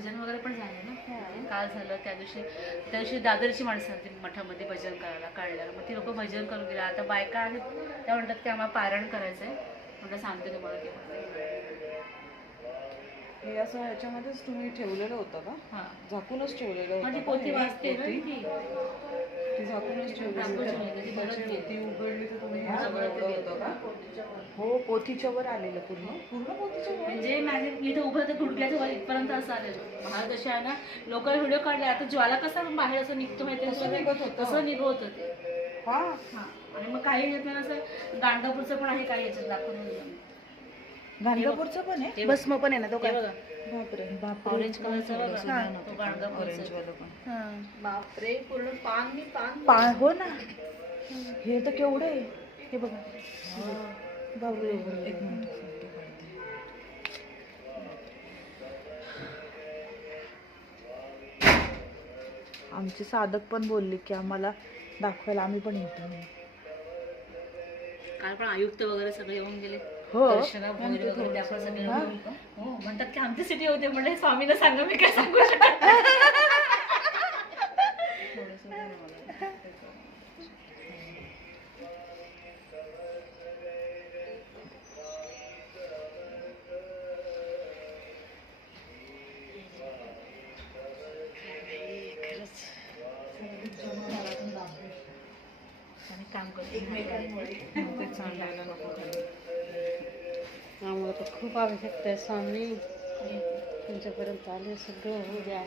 भजन वगैरे पण झालं ना? काल झालं त्या दिवशी त्या दिवशी दादरची माणसं आली मठामध्ये भजन करायला काढल्यावर. मग ती लोक भजन करून गेले आता बायका आहेत त्या म्हणतात की आम्हाला पारायण करायचं आहे म्हटलं सांगते तुम्हाला ते हे असं ह्याच्यामध्येच तुम्ही ठेवलेलं होतं का? हां. झाकूनच ठेवलेलं होतं माझी का? पोती हे वाजते ना पोती? ती ती. झाकूनच ती उघडली तर तुम्ही हे पोतीच्या वर आलेलं पूर्ण. पूर्ण पोतीच्या वर? म्हणजे माझे इथे उभं तर गुडघ्याच्या वर इथपर्यंत असं आलेलं. जसे आहे ना लोकांनी व्हिडिओ काढले. आता ज्वाला कसा बाहेर असं निघतो माहिती तसं निघत होतं. हा. हा. आणि मग काही असं गांडापूरचं पण आहे काही याच्यात दाखवून? मी. गाणगापूरचं पण हे आहे बघ. भस्म पण आहे ना तो काय? बघा. बापरे बापरे. ऑरेंज कलरचा बघा. तो गाणगापूरचा ऑरेंज वाला पण. बापरे पूर्ण पान मी पान पा हो ना. हे तर केवढं आहे. हे बघा. बापरे एक मिनिट आमचे साधक पण बोलले की आम्हाला दाखवायला आम्ही पण येतो म्हणून. काल पण आयुक्त वगैरे सगळे येऊन गेले. हो. हा? हो म्हणतात की आमच्या सिटी होते म्हणजे स्वामीला सांगा मी काय सांगू शकत आणि काम करतो. सांगायला नको आम्हाला तर खूप आवश्यकता आहे स्वामी. तुमच्यापर्यंत आले सगळं होऊ द्या.